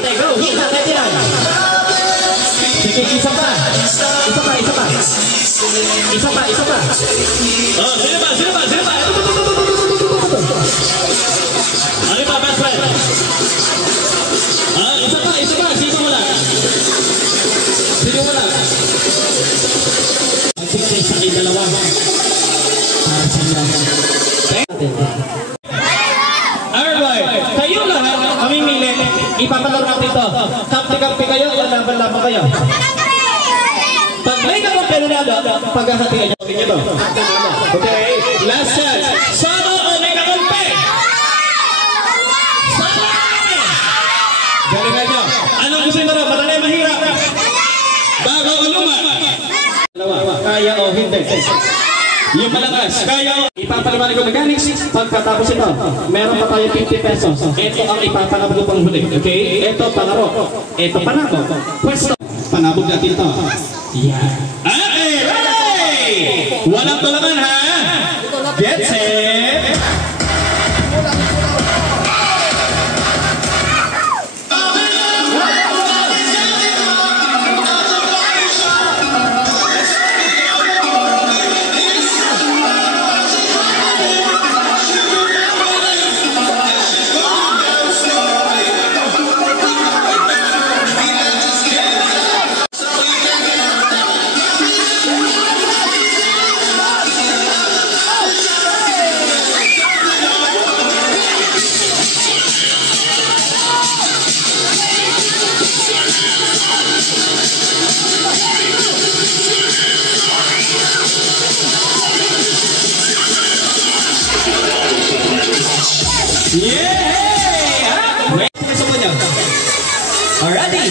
Okay, go. Hita, ready lang. Sige, isa pa. Isa pa. Oh, sino ba? Ano ba, best friend? Isa pa. Sino mo lang? Sige, isa kayo dalawa. Para sa inyo. Alright, kayo lahat, mamimili. Ipapalaro natin ito. Kampi-kampi kayo o laban-laban kayo? Pag may kampi na paghahatian nyo. Okay, last chance. Sama o may kampi? Sama! Galingan nyo. Anong gusto nyo? Madali, mahirap. Bago o luma? Kaya o hindi? Yung malakas, kaya o. Ipapalaman ko mechanics. Pagkatapos ito, meron pa tayo 50 pesos. Ito ang ipapalabog pang huli. Okay? Ito palaro. Ito panabog. Pwesto. Panabog natin ito. Yan. Okay, ready! Walang tulaman ha? Get set! Alrighty.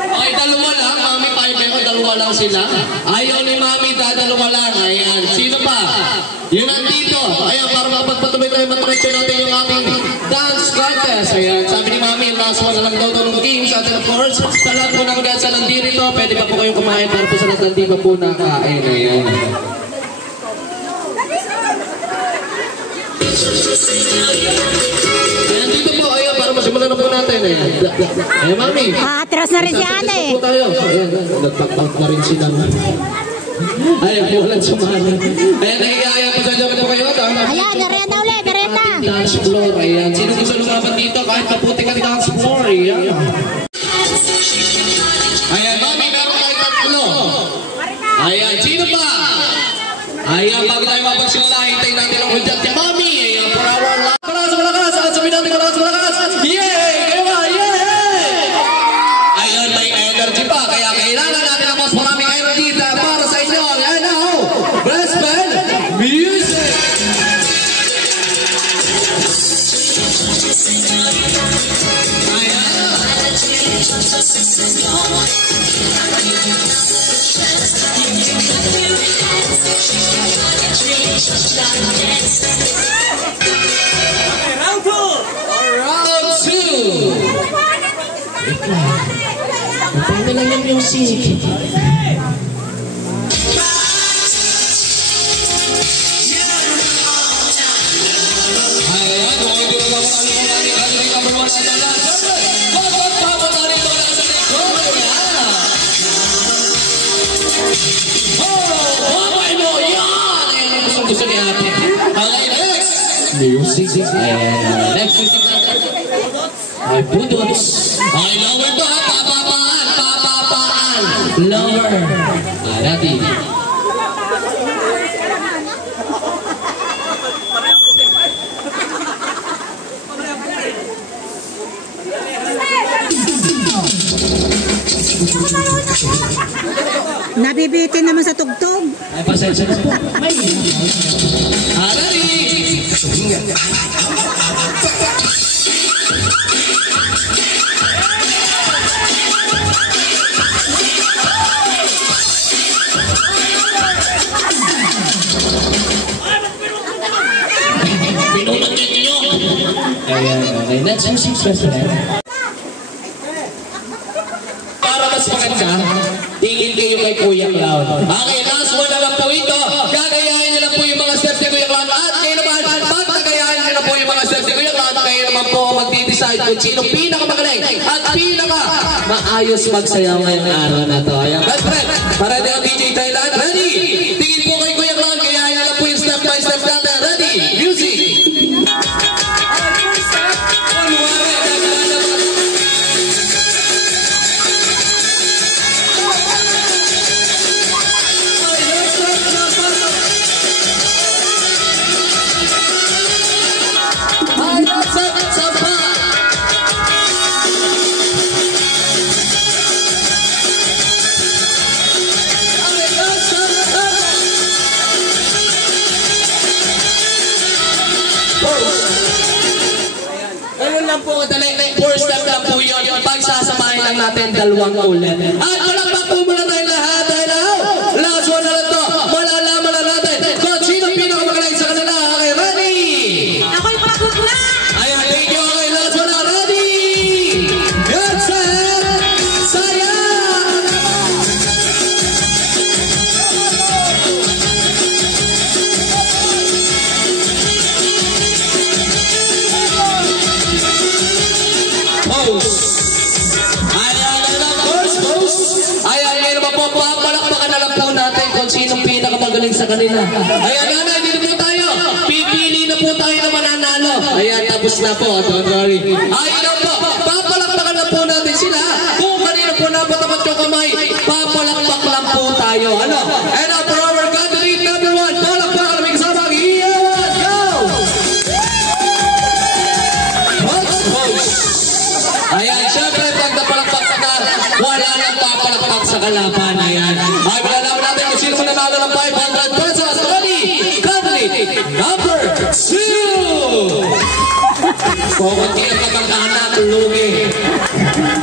Okay, dalawa lang. Mami, dalawa lang sila. Ayaw ni Mami, dalawa lang. Ayan. Sino pa? Yun nandito. Ayan, para mapagpatuloy tayo matrecho natin yung ating dance contest. Ayan, sabi ni Mami, last one na lang daw ng games. At of course, sa lahat po ng gasa nandito, pwede pa po kayong kumain. Pero po sa lahat nandito po nakain. Ayan. Nandito po, ayan, para masimulan na po natin. Ayan, Mami. Atras na rin si Ate. Ayan, nagpagpag na rin sila. Ayan, walang sumali. Ayan, nahihayan po sa dyan po kayo. Ayan, nareta ulit, nareta. Dance floor, ayan. Sino gusto lumaban dito? Kahit maputi ka dance floor, ayan. Ayan, Mami, meron tayo tatlo. Ayan, sino pa? Ayan, bago tayo mapagsimula, hintayin natin ang hudyat niya, Mami. Ayan, for our last. Malakas! Sabihin natin, malakas! Yay! Kayo ba? Yay! Ayan, may energy pa. Kaya kailangan natin ang mas maraming energy para sa inyo. Ayan na, ho! Best band, music! Round two! Pwede lang yung music. Gusto niya natin. Okay, next! Music. Ayan, next. Ay, budots. Ay, lower ba? Papapaan. Lower. Natin. Nabibitin naman sa tugtog. Ay, pasensya na po. May Harari! Pinunod ninyo! Ayan, okay. Next music special. Para mas maganda, tingin kayo kay Kuya Cloud. Okay, last one na lang po ito. Gagayahin niyo lang po yung mga steps ni Kuya Clan. At kayo naman, pag nagayahin niyo na po yung mga steps ni Kuya Clan, kayo naman po magdi-decide kung sino pinakamagaling at pinaka-maayos magsayaw ngayong araw na to. Ayan, best friend, para din ang DJ Thailand. Ready? Tingin po kay Kuya Clan, gayahin niyo lang po yung step by step natin. Ready? Music! Lang po, first step lang po yun. Pagsasamahin lang natin dalawang ulit. At palakpak po muna tayo lahat dahil last one na lang to. Malalaman na natin kung sino pinakamagaling sa kanila. Okay, ready? Ako'y pagkukula! Ayan, thank you. Okay, last one na. Ready? Get set! Saya! Ayan, ngayon naman po, papalakpakan na lang po natin kung sinong pinakamagaling sa kanila. Ayan, nanay, dito po tayo. Pipili na po tayo na mananalo. Ayan, tapos na po. Don't worry. Ayan na po, papalakpakan lang po natin sila. Kung kanina po napatapat yung kamay, papalakpak lang po tayo. Ano? And now, for our gathering number 1, palakpakan na may kasama. Iyan, go! Ayan, syempre, pag napalakpak na, wala nang papalakpak sa kalaban. Ayan. Ay, malalaman natin kung sino mananalo ng 500 pesos. Ready? Candidate number 2! Kukunti ang kapag-anak, lugi.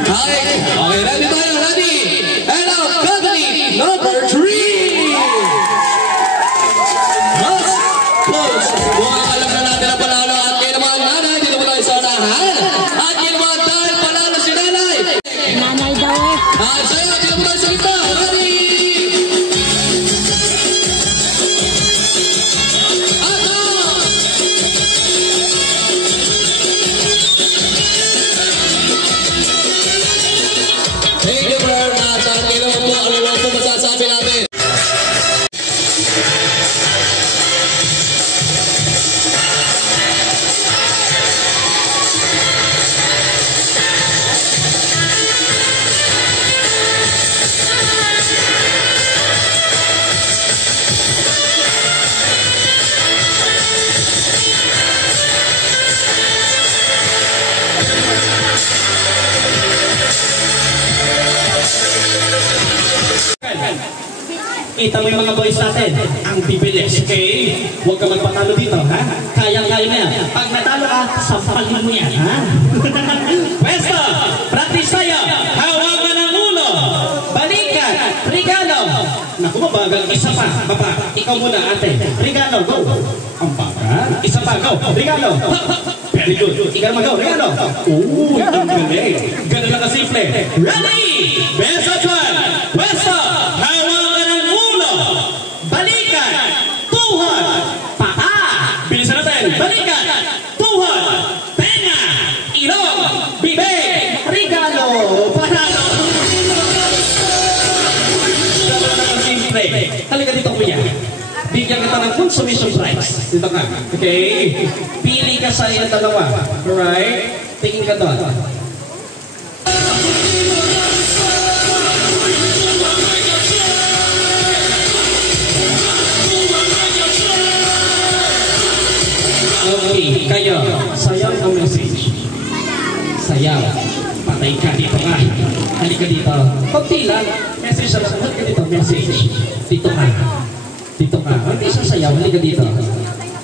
Okay, okay, ready tayo, ready? And now, candidate number 3! Mas close. Mukhang alam na natin ang panalo. At kayo naman, nanay, dito mo tayo sa unahan. At kayo naman, dahil panalo si nanay. Nanay daw eh. Sa'yo, dito mo tayo sa gitna. Ready? Thank you very much. At kayo naman po, ano lang po masasabi natin? Kita mo yung mga boys natin, ang bibilis, okay? Huwag ka magpatalo dito, ha? Kayang-kaya mo yan. Pag natalo ka, sampalin mo yan, ha? Pwesto! Practice tayo! Hawakan ng ulo! Balikan! Regalo! Naku, mabagal. Isa pa. Baba. Ikaw muna, ate. Regalo, go! Ang bagal. Isa pa, go! Regalo! Very good. Ikaw naman, go! Regalo! Ooh, ang galing. Ganun lang kasimple. Ready! Best of one! Pwesto! Hawakan ng ulo! Balikan! Tuhod! Pata! Bilisan natin! Balikan! Tuhod! Tenga! Ilong! Bibig! Regalo! Panalo! Halika dito, kuya. Bigyan kita ng consummation prize. Dito ka. Okay? Pili ka sa iyong dalawa. Alright? Tingin ka doon. Okay. Kayo. Sayaw ang message. Sayaw. Patay ka dito ka. Halika dito. Kunti lang. Message sa lahat. Halika dito. Message. Dito ka. Dito ka. Hindi siya sayaw. Halika dito.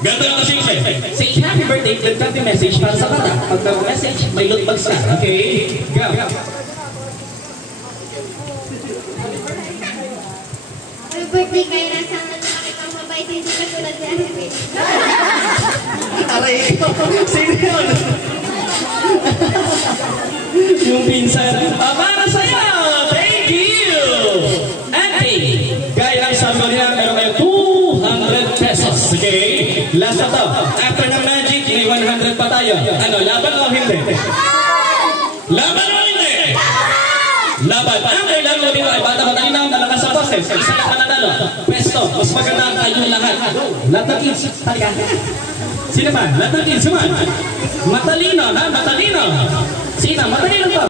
Ganda lang na simple. Say happy birthday. Nagkati message para sa kata. Pag nag-message, may loot bags ka. Okay? Go. Happy birthday kay Rasa. Nakakita mo mabait hindi ka tulad ni Arvin. Aray ko. Sino yun? Yung pinsan. Para sa'yo. Thank you. Auntie. Guys. last na to. After ng magic, may 100 pa tayo. Ano, laban o hindi? Laban o hindi? Laban. Ang kailangan mo dito ay bata-bata na malakas sa boses. Isa na pananalo. Pwesto, mas maganda ang tayo lahat. Lahat ng kids. Sino ba? Lahat ng kids. Matalino, ha? Matalino. Sino? Matalino to.